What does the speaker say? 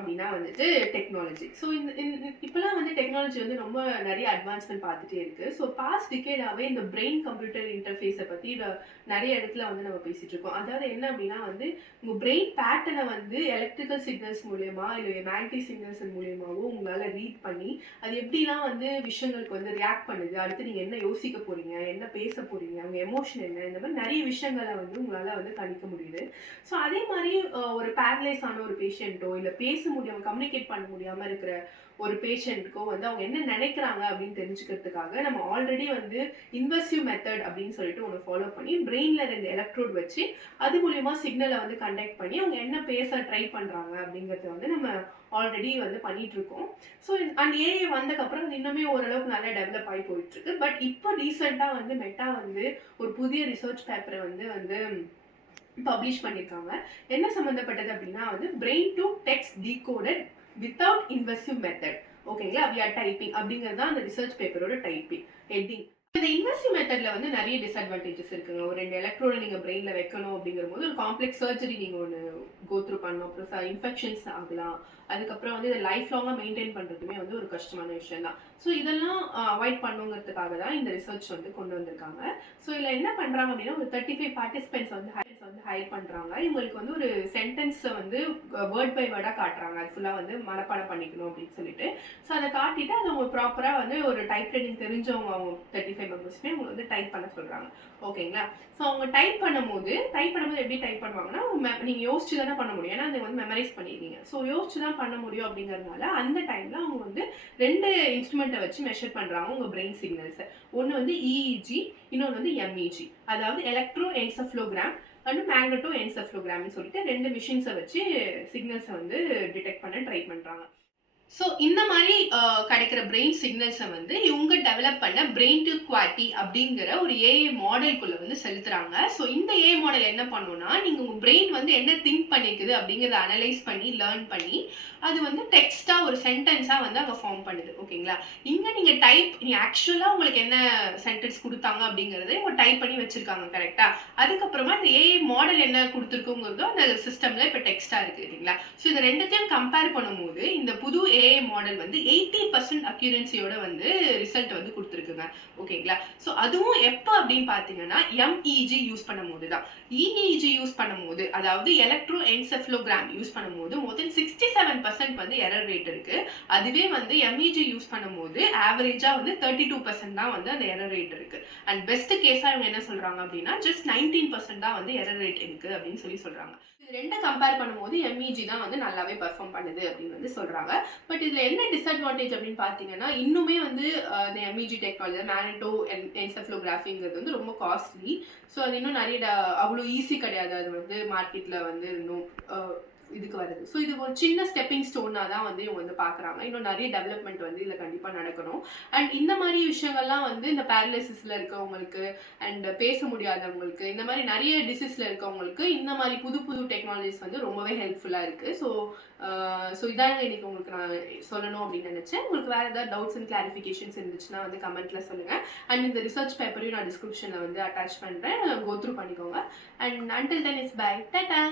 அப்படின்னா வந்துட்டு technology. So இப்போலாம் வந்து டெக்னாலஜி வந்து ரொம்ப நிறைய அட்வான்ஸ்மெண்ட் பார்த்துட்டே இருக்கு. ஸோ பாஸ்ட் டிகேடாகவே இந்த பிரெயின் கம்ப்யூட்டர் இன்டர்ஃபேஸை பற்றி நிறைய இடத்துல வந்து நம்ம பேசிட்டு இருக்கோம். அதாவது என்ன அப்படின்னா வந்து உங்கள் பிரெயின் பேட்டர்னை வந்து எலக்ட்ரிக்கல் சிக்னல்ஸ் மூலியமா இல்லை மேக்னெட்டிக் சிக்னல்ஸ் மூலியமாவோ உங்களால் ரீட் பண்ணி அது எப்படிலாம் வந்து விஷயங்களுக்கு வந்து ரியாக்ட் பண்ணுது, அடுத்து நீங்கள் என்ன யோசிக்க போறீங்க, என்ன பேச போறீங்க, அவங்க எமோஷன் என்ன, இந்த மாதிரி நிறைய விஷயங்களை வந்து உங்களால் வந்து கணிக்க முடியுது. ஸோ அதே மாதிரி ஒரு பேரலைஸ் ஆன ஒரு பேஷண்ட்டோ இல்லை பேச முடியாமல் கம்யூனிகேட் பண்ண முடியாமல் இருக்கிற ஒரு பேஷண்ட்டுக்கோ வந்து அவங்க என்ன நினைக்கிறாங்க அப்படின்னு தெரிஞ்சுக்கிறதுக்காக நம்ம ஆல்ரெடி வந்து இன்வெசிவ் மெத்தட் அப்படின்னு சொல்லிட்டு ஒன்று ஃபாலோ பண்ணி பிரெயின்ல 2 எலக்ட்ரோட் வச்சு அது மூலியமா சிக்னலை வந்து கண்டக்ட் பண்ணி அவங்க என்ன பேச ட்ரை பண்றாங்க அப்படிங்கறத வந்து நம்ம ஆல்ரெடி வந்து பண்ணிட்டு இருக்கோம். ஸோ அந்த ஏஐ வந்ததுக்கப்புறம் அது இன்னுமே ஓரளவுக்கு நல்லா டெவலப் ஆகி போயிட்டு இருக்கு. பட் இப்போ ரீசெண்டாக வந்து மெட்டா வந்து ஒரு புதிய ரிசர்ச் பேப்பரை வந்து பப்ளிஷ் பண்ணியிருக்காங்க. என்ன சம்மந்தப்பட்டது அப்படின்னா வந்து brain to text decoded without invasive method. ஓகேங்களா, வி ஆர் டைப்பிங் அப்படிங்கிறது தான் அந்த ரிசர்ச் பேப்பரோட டைப்பிங் ஹெட்டிங். இந்த இன்வெசிவ் மெத்தட்ல வந்து நிறைய டிஸ்அட்வான்டேஜஸ் இருக்குங்க. ஒரு 2 எலக்ட்ரோட நீங்க பிரெயின்ல வைக்கணும் அப்படிங்கிற போது ஒரு காம்ப்ளெக்ஸ் சர்ஜரி நீங்க ஒன்று கோத்ரூ பண்ணணும். அப்புறம் இன்ஃபெக்ஷன்ஸ் ஆகலாம். அதுக்கப்புறம் வந்து இதை லைஃப் லாங்கா மெயின்டைன் பண்றதுமே வந்து ஒரு கஷ்டமான விஷயம் தான். ஸோ இதெல்லாம் அவாய்ட் பண்ணுங்கிறதுக்காக தான் இந்த ரிசர்ச் வந்து கொண்டு வந்திருக்காங்க. ஸோ இதில் என்ன பண்றாங்க அப்படின்னா ஒரு 35 பார்ட்டிசிபென்ட்ஸ் வந்து ஹையர் பண்றாங்க. இவங்களுக்கு வந்து ஒரு சென்டென்ஸை வந்து வேர்ட் பை வேர்டா காட்டுறாங்க. அது ஃபுல்லா வந்து மனப்பாடம் பண்ணிக்கணும் அப்படின்னு சொல்லிட்டு. ஸோ அதை காட்டிட்டு அதை அவங்க ப்ராப்பரா வந்து ஒரு டைப் ரைட்டிங் தெரிஞ்சவங்க அவங்க 35 மெம்பர்ஸ்மே அவங்க வந்து டைப் பண்ண சொல்றாங்க. ஓகேங்களா, ஸோ அவங்க டைப் பண்ணும்போது எப்படி டைப் பண்ணுவாங்கன்னா நீங்க யோசிச்சு தானே பண்ண முடியும், ஏன்னா அதை வந்து மெமரைஸ் பண்ணிருக்கீங்க. ஸோ யோசிச்சு தான் பண்ண முடியும் அப்படிங்கறதுனால அந்த டைம்ல அவங்க வந்து 2 இன்ஸ்ட்ருமெண்ட்டை வச்சு மெஷர் பண்றாங்க உங்க பிரெயின் சிக்னல்ஸ். ஒன்று வந்து இஇஜி, இன்னொன்று வந்து எம்இஜி, அதாவது எலக்ட்ரோ என்செஃபலோகிராம் அண்ட் மேக்னெட்டோ என்செஃபலோகிராம்னு சொல்லிட்டு 2 மிஷின்ஸை வச்சு சிக்னல்ஸை வந்து டிடெக்ட் பண்ண ட்ரை பண்றாங்க. ஸோ இந்த மாதிரி கிடைக்கிற பிரெயின் சிக்னல்ஸை வந்து இவங்க டெவலப் பண்ண பிரெயின் டு குவாட்டி அப்படிங்கிற ஒரு ஏஐ மாடலுக்குள்ள வந்து செலுத்துறாங்க. ஸோ இந்த ஏஐ மாடல் என்ன பண்ணுன்னா நீங்கள் உங்கள் பிரெயின் வந்து என்ன திங்க் பண்ணிக்குது அப்படிங்கிறத அனலைஸ் பண்ணி லேர்ன் பண்ணி அது வந்து டெக்ஸ்டாக ஒரு சென்டென்ஸாக வந்து அங்கே ஃபார்ம் பண்ணுது. ஓகேங்களா, இங்கே நீங்கள் ஆக்சுவலாக உங்களுக்கு என்ன சென்டென்ஸ் கொடுத்தாங்க அப்படிங்கிறத இவங்க டைப் பண்ணி வச்சிருக்காங்க கரெக்டாக. அதுக்கப்புறமா இந்த ஏஐ மாடல் என்ன கொடுத்துருக்குங்கிறதோ அந்த சிஸ்டமில் இப்போ டெக்ஸ்டாக இருக்குது இல்லைங்களா. ஸோ இதை ரெண்டுத்தையும் கம்பேர் பண்ணும்போது இந்த புது ஏஐ மாடல் வந்து 80% அக்யூரன்சியோட வந்து ரிசல்ட் வந்து கொடுத்துருக்குங்க. ஓகேங்களா, ஸோ அதுவும் எப்போ அப்படின்னு பார்த்தீங்கன்னா எம்இஜி யூஸ் பண்ணும்போது தான். இஇஜி யூஸ் பண்ணும்போது, அதாவது எலக்ட்ரோ என்செஃபலோகிராம் யூஸ் பண்ணும்போது மோர் தென் 67% வந்து எரர் ரேட் இருக்கு. அதுவே வந்து எம்இஜி யூஸ் பண்ணும்போது ஆவரேஜா வந்து 32% தான் வந்து அந்த எரர் ரேட் இருக்கு. அண்ட் பெஸ்ட் கேஸா இவங்க என்ன சொல்றாங்க அப்படின்னா ஜஸ்ட் 19% தான் வந்து எரர் ரேட் இருக்கு அப்படின்னு சொல்றாங்க. இது ரெண்டை கம்பேர் பண்ணும்போது எம்இஜி தான் வந்து நல்லாவே பெர்ஃபார்ம் பண்ணுது அப்படின்னு வந்து சொல்றாங்க. பட் இதுல என்ன டிஸ்அட்வான்டேஜ் அப்படின்னு பாத்தீங்கன்னா இன்னுமே வந்து இந்த எம்இஜி டெக்னாலஜி மேக்னெட்டோ என்செஃபலோகிராஃபிங்கிறது வந்து ரொம்ப காஸ்ட்லி. ஸோ அது இன்னும் நிறைய அவ்வளோ ஈஸி கிடையாது. அது வந்து மார்க்கெட்ல வந்து இன்னும் இதுக்கு வருது. ஸோ இது ஒரு சின்ன ஸ்டெப்பிங் ஸ்டோனா தான் வந்து இவங்க வந்து பாக்குறாங்க. இன்னும் நிறைய டெவலப்மெண்ட் வந்து இதுல கண்டிப்பா நடக்கணும். அண்ட் இந்த மாதிரி விஷயங்கள்லாம் வந்து இந்த பேரலைசிஸ்ல இருக்கவங்களுக்கு அண்ட் பேச முடியாதவங்களுக்கு, இந்த மாதிரி நிறைய டிசீஸ்ல இருக்கவங்களுக்கு இந்த மாதிரி புது புது டெக்னாலஜிஸ் வந்து ரொம்பவே ஹெல்ப்ஃபுல்லா இருக்கு. ஸோ இதான் இன்னைக்கு உங்களுக்கு நான் சொல்லணும் அப்படின்னு நினைச்சேன். உங்களுக்கு வேற ஏதாவது டவுட்ஸ் அண்ட் கிளாரிஃபிகேஷன்ஸ் இருந்துச்சுன்னா வந்து கமெண்ட்ல சொல்லுங்க. அண்ட் இந்த ரிசர்ச் பேப்பரையும் நான் டிஸ்கிரிப்ஷன்ல வந்து அட்டாச் பண்றேன், கோ த்ரூ பண்ணிக்கோங்க. And until then it's by, Tata.